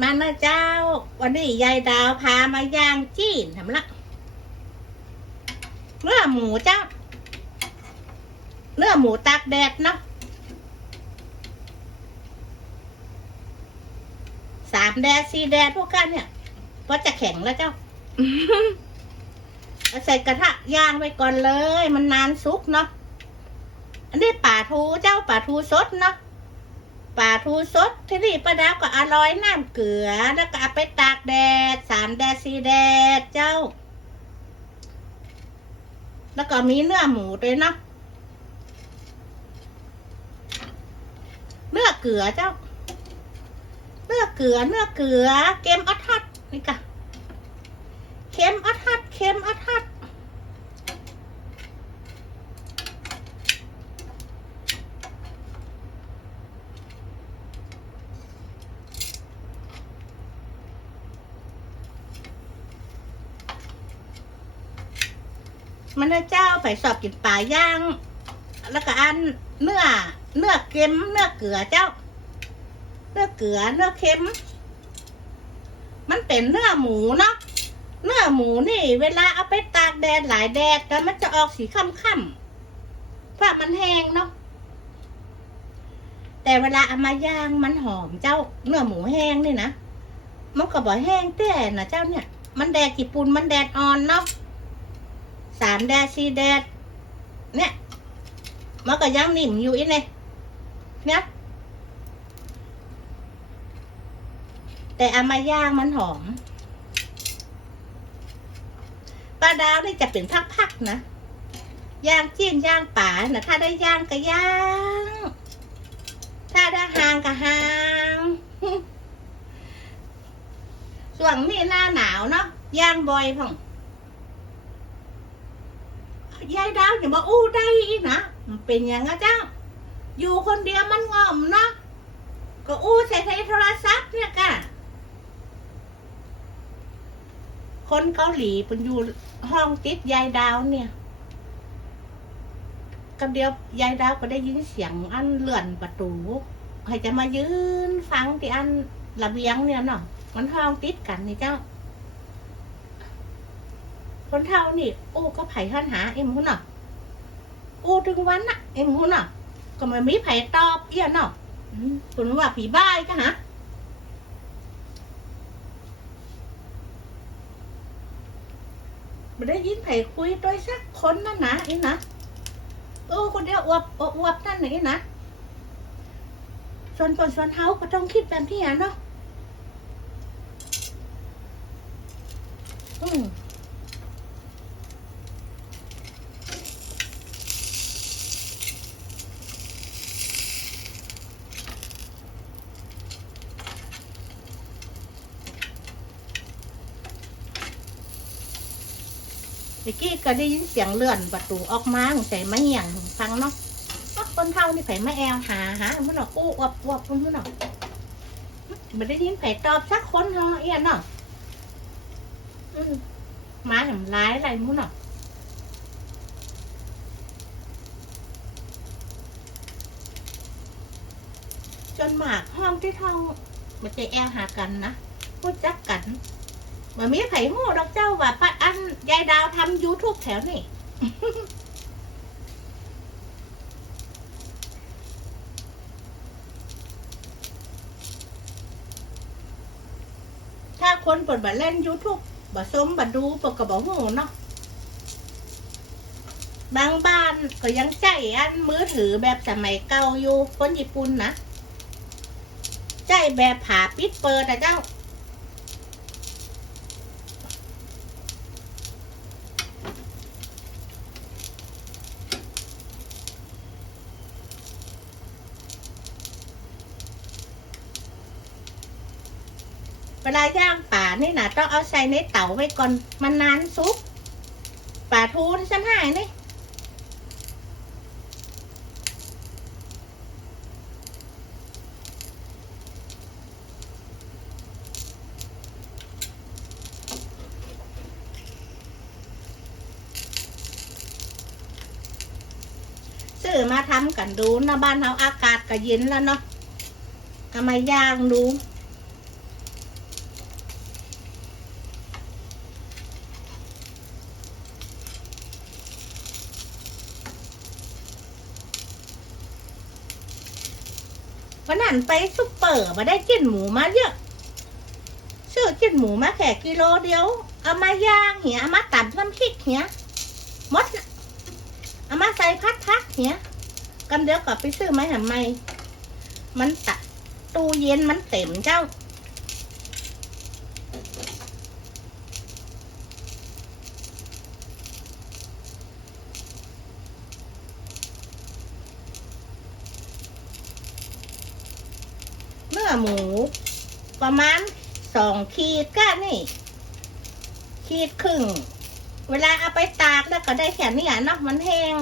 มานะเจ้า วันนี้ยายดาวพามาย่างจีนทำละเนื้อหมูเจ้า เนื้อหมูตากแดดเนาะสามแดดสี่แดดพวกกันเนี่ยก็จะแข็งแล้วเจ้าเอาใส่กระทะย่างไว้ก่อนเลย มันนานสุกเนาะอันนี้ป่าทูเจ้าป่าทูสดเนาะ ป่าทูสดที่นี่ป้าดาวก็อร่อยน้ำเกลือ แล้วก็เอาไปตากแดดสามแดดสี่แดดเจ้า แล้วก็มีเนื้อหมูด้วยเนาะเนื้อเกลือเจ้า เนื้อเกลือเนื้อเกลือเค็มอัดทัดนี่ค่ะเค็มอัดทัดเค็มอัดทัด มันนะเจ้าไปสอบกินปลาย่าง แล้วก็อันเนื้อ เนื้อเค็ม เนื้อเกลือเจ้า เนื้อเกลือ เนื้อเค็ม มันเป็นเนื้อหมูเนาะ เนื้อหมูนี่ เวลาเอาไปตากแดดหลายแดดแล้วมันจะออกสีค่ำๆเพราะมันแห้งเนาะ แต่เวลาเอามาย่างมันหอมเจ้า เนื้อหมูแห้งนี่นะ มันก็บอกแห้งแต่นะเจ้าเนี่ย มันแดดกี่ปูนมันแดดอ่อนเนาะ สามแดดสี่แดดเนี่ยมันก็ยังนิ่มอยู่อีกเลยเนี่ยแต่เอามาย่างมันหอมปลาดาวนี่จะเป็นพักๆนะย่างจิ้นย่างป่านะถ้าได้ย่างก็ย่าง ถ้าได้หางก็หางส่วนนี้หน้าหนาวเนาะย่างบ่อยพ่อง ยายดาวอย่ามาอู้ได้อีกนะมันเป็นอย่างนั้นเจ้า อยู่คนเดียวมันงอมเนาะก็อู้ใส่ในโทรศัพท์เนี่ยกะคนเกาหลีเป็นอยู่ห้องติดยายดาวเนี่ยกับเดียวยายดาวก็ได้ยินเสียงอันเลื่อนประตูให้จะมายืนฟังที่อันระเบียงเนี่ยเนาะมันห้องติดกันนี่เจ้า คนเท่านี่โอ้ก็ไผ่ท่านหาเอ็มหุ่นอะโอ้ถึงวันน่ะ เอ็มหุ่นอะ ก็ไม่มีไผ่ตอบเอี้ยนาะอืมคุณว่าผีบ้ายก็ฮะไม่ได้ยินไผ่คุยด้วยสักคนนั่นนะเอ็นะโอ้คนเดียวอวบอวบนั่นนี่นะส่วนคนส่วนเท้าก็ต้องคิดแบบที่อะเนาะอืม เมื่อกี้ก็ได้ยินเสียงเลื่อนประตูออกมาใส่มาเหี่ยงฟังเนาะคนเท่านี่ไผมาแอลหาหามันเนาะอู้อวบอวบมันเนาะไม่ได้ยินไผตอบสักคนเนาะเอียนเนาะอืมาหนำร้ายอะไรมุ้นเนาะจนหมากห้องที่ท้องมันจะแอลหากันนะพูดจักกัน มันมีไผ่หูดอกเจ้าว่าป้าอันยายดาวทำยูทูบแถวนี่ถ้าคนเปิดบัตรเล่นยูทูบบัตรสมบัตรดูปกกระบอกหูเนาะบางบ้านก็ยังใจอันมือถือแบบสมัยเก่าอยู่คนญี่ปุ่นนะใจแบบผ่าปิดเปิดอะเจ้า เวลาย่างป่านี่นะต้องเอาใส่ในเตาไว้ก่อนมันนานซุปป่าทูที่ฉันให้นี่ซื้อมาทำกันดูนะบ้านเราอากาศก็เย็นแล้วเนาะเอามย่างดู วันนั้นไปซุปเปอร์มาได้กินหมูมาเยอะซื้อกินหมูมาแค่กิโลเดียว เอามาย่างเหียเอามาตัดน้ำพริกเหียมดเอามาใส่พัดพักเหียกำเดียวกับไปซื้อไมาทำไม มันตัดตู้เย็นมันเต็มเจ้า เนื้อหมู ประมาณสองขีดก็นี่ ขีดครึ่ง เวลาเอาไปตากแล้วก็ได้แค่นี้อะเนาะมันแห้ง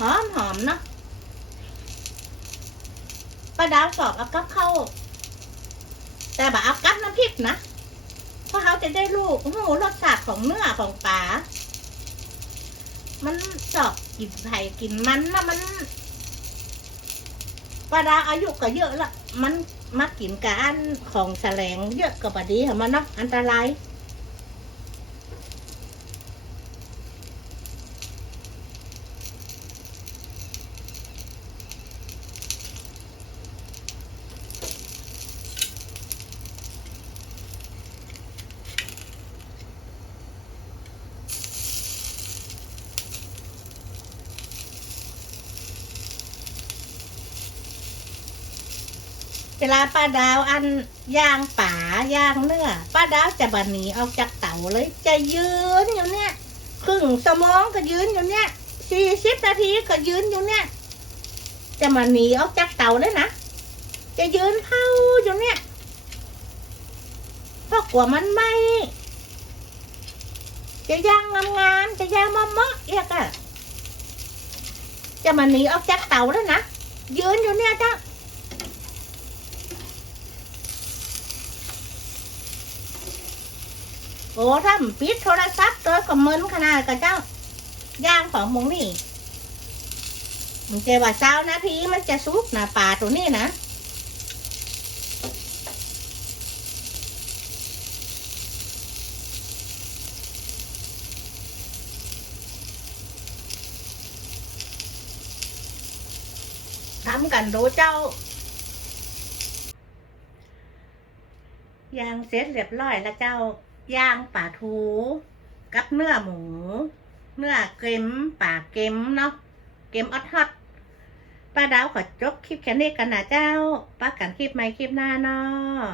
หอมหอมเนาะป้าดาวสอบเอากับเข้า แต่แบบเอากับน้ำพริกนะ จะได้ลูกโอ้โหรสชาติของเนื้อของปลา มันจอบกินไผ่กินมันนะมันปลาดาอายุก็เยอะละ มันมากินการของแสลงเยอะก็บดีเหรอมันเนาะอันตราย เวลาป้าดาวอันย่างป่าย่างเนื้อป้าดาวจะบันหนีออกจากเต่าเลย จะยืนอยู่เนี่ยครึ่งสมองก็ยืนอยู่เนี่ยสี่สิบนาทีก็ยืนอยู่เนี่ย จะมาหนีออกจากเต่าเลยนะจะยืนเผาอยู่เนี่ยเพราะกลัวมันไหมจะย่างงามๆจะย่างมะมะเอียกอะจะมาหนีออกจากเต่าแล้วนะยืนอยู่เนี่ยจ้า โอ้ถ้าปิดโทรศัพท์ตัวก็มึนขนาดกับเจ้า ย่างของมึงนี่มันจะว่าเช้านาทีมันจะสุกนะป่าตัวนี้นะทำกันดูเจ้าย่างเสร็จเรียบร้อยแล้วเจ้า ย่างป่าทูกับเนื้อหมู เนื้อเค็มป่าเค็มเนาะเค็มออดฮอตป้าดาวขอจบคลิปแค่นี้กันนะเจ้าป้ากันคลิปใหม่คลิปหน้าเนาะ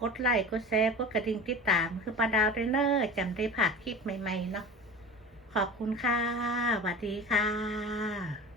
กดไลค์กดแชร์กดกระดิ่งติดตาม คือป้าดาวด้วยเนอร์จำได้ผ่านคลิปใหม่ๆเนาะขอบคุณค่ะสวัสดีค่ะ